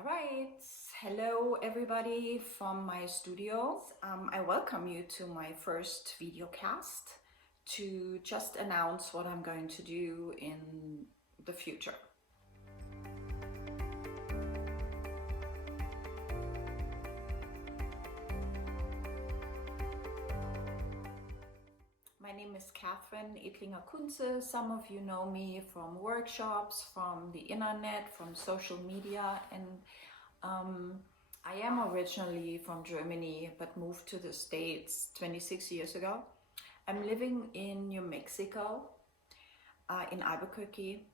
All right, hello everybody from my studio. I welcome you to my first video cast to just announce what I'm going to do in the future. My name is Cathrine Edlinger-Kunze. Some of you know me from workshops, from the internet, from social media, and I am originally from Germany but moved to the States 26 years ago. I'm living in New Mexico, in Albuquerque,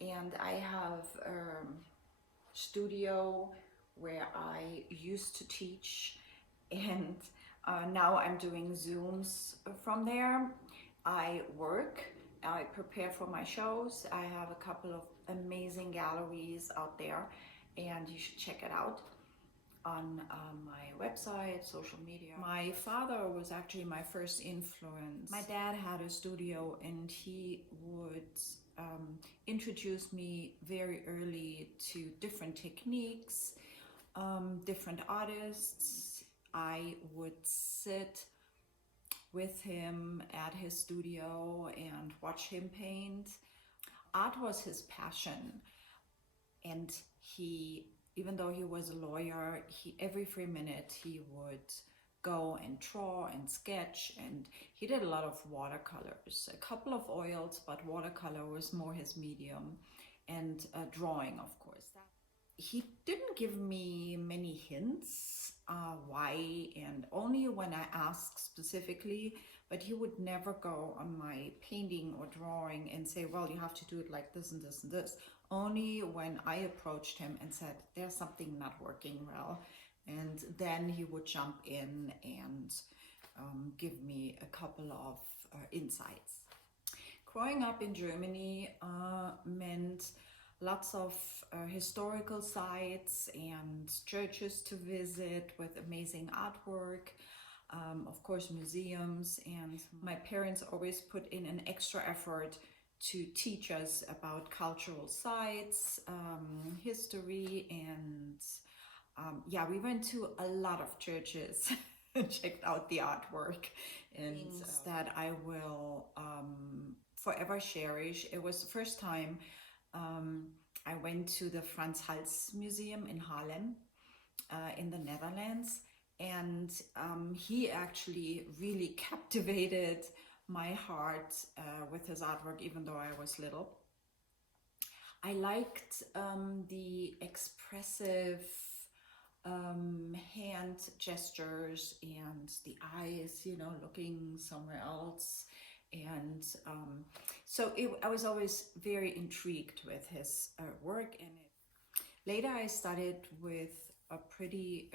and I have a studio where I used to teach, and now I'm doing Zooms from there. I work, I prepare for my shows. I have a couple of amazing galleries out there, and you should check it out on my website, social media. My father was actually my first influence. My dad had a studio and he would introduce me very early to different techniques, different artists. I would sit with him at his studio and watch him paint. Art was his passion, and even though he was a lawyer, every 3 minutes he would go and draw and sketch, and he did a lot of watercolors, a couple of oils, but watercolor was more his medium, and drawing, of course. He didn't give me many hints why, and only when I asked specifically, but he would never go on my painting or drawing and say, well, you have to do it like this and this and this. Only when I approached him and said, there's something not working well, and then he would jump in and give me a couple of insights. Growing up in Germany meant lots of historical sites and churches to visit with amazing artwork, of course museums, and my parents always put in an extra effort to teach us about cultural sites, history, and yeah, we went to a lot of churches and checked out the artwork, and things that I will forever cherish. It was the first time I went to the Frans Hals Museum in Haarlem, in the Netherlands, and he actually really captivated my heart with his artwork, even though I was little. I liked the expressive hand gestures and the eyes, looking somewhere else. And so I was always very intrigued with his work. And later I studied with a pretty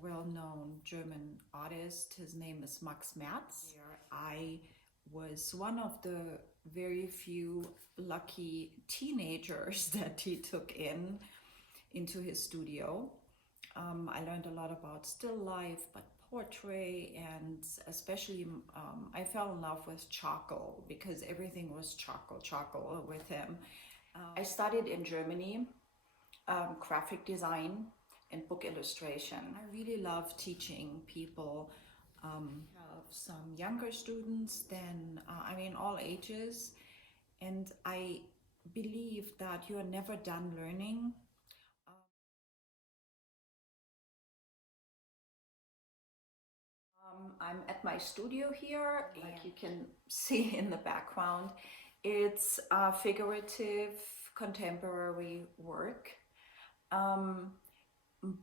well-known German artist. His name is Max Merz. I was one of the very few lucky teenagers that he took into his studio. I learned a lot about still life, but portrait, and especially I fell in love with charcoal because everything was charcoal with him. I studied in Germany graphic design and book illustration. I really love teaching people. Have some younger students than all ages, and I believe that you are never done learning. I'm at my studio here, like you can see in the background. It's figurative contemporary work,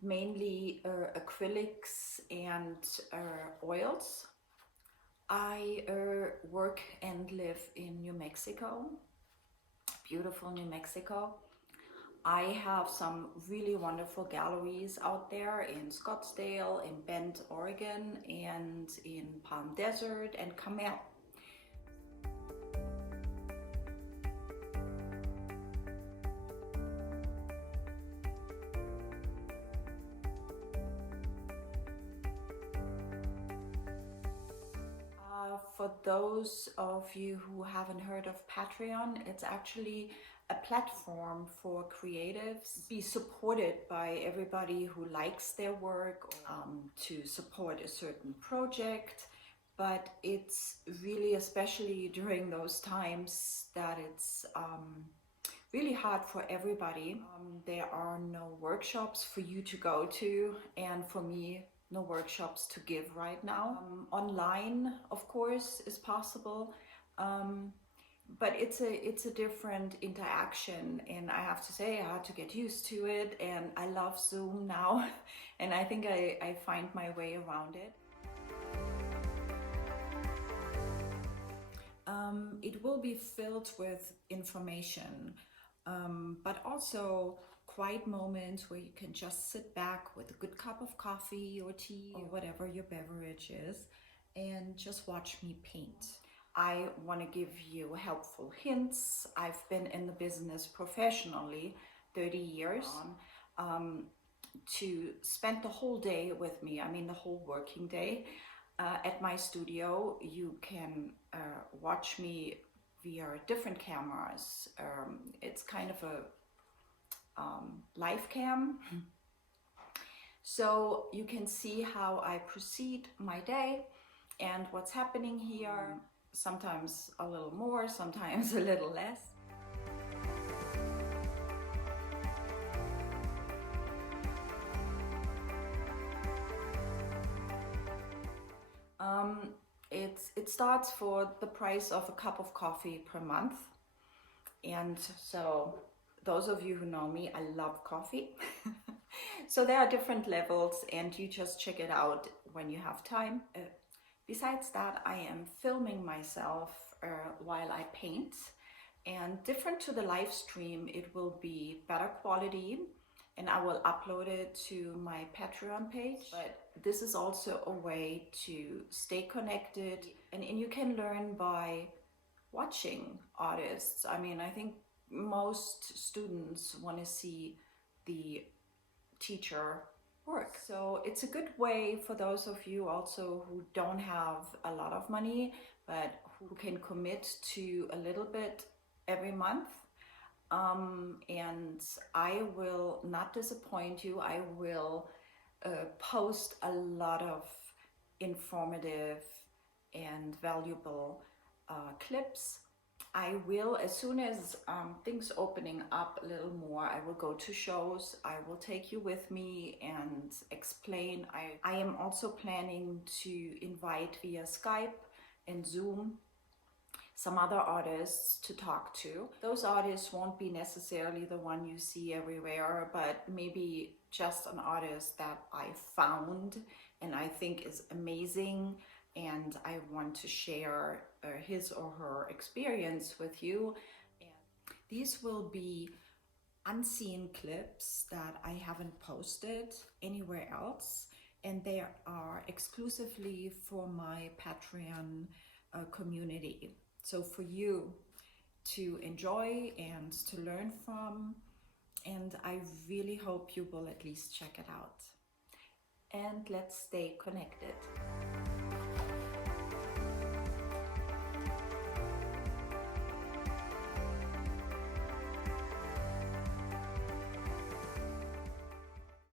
mainly acrylics and oils. I work and live in New Mexico, beautiful New Mexico. I have some really wonderful galleries out there in Scottsdale, in Bend, Oregon, and in Palm Desert and Carmel. For those of you who haven't heard of Patreon, it's actually a platform for creatives, be supported by everybody who likes their work, to support a certain project. But it's really, especially during those times, that it's really hard for everybody. There are no workshops for you to go to, and for me, no workshops to give right now. Online, of course, is possible, but it's a different interaction, and I have to say I had to get used to it, and I love Zoom now, and I think I find my way around it. It will be filled with information, but also quiet moments where you can just sit back with a good cup of coffee or tea or whatever your beverage is and just watch me paint. I want to give you helpful hints. I've been in the business professionally 30 years. To spend the whole day with me, I mean the whole working day, at my studio. You can watch me via different cameras. It's kind of a live cam. So you can see how I proceed my day and what's happening here. Sometimes a little more, sometimes a little less. It starts for the price of a cup of coffee per month. And so those of you who know me, I love coffee. So there are different levels, and you just check it out when you have time. Besides that, I am filming myself while I paint, and different to the live stream, it will be better quality, and I will upload it to my Patreon page. But this is also a way to stay connected, and you can learn by watching artists. I mean, I think most students want to see the teacher work. So it's a good way for those of you also who don't have a lot of money, but who can commit to a little bit every month. And I will not disappoint you. I will post a lot of informative and valuable clips. I will, as soon as things opening up a little more, I will go to shows. I will take you with me and explain. I am also planning to invite via Skype and Zoom some other artists to talk to. Those artists won't be necessarily the one you see everywhere, but maybe just an artist that I found and I think is amazing, and I want to share his or her experience with you. And these will be unseen clips that I haven't posted anywhere else, and they are exclusively for my Patreon community. So for you to enjoy and to learn from, and I really hope you will at least check it out. And let's stay connected.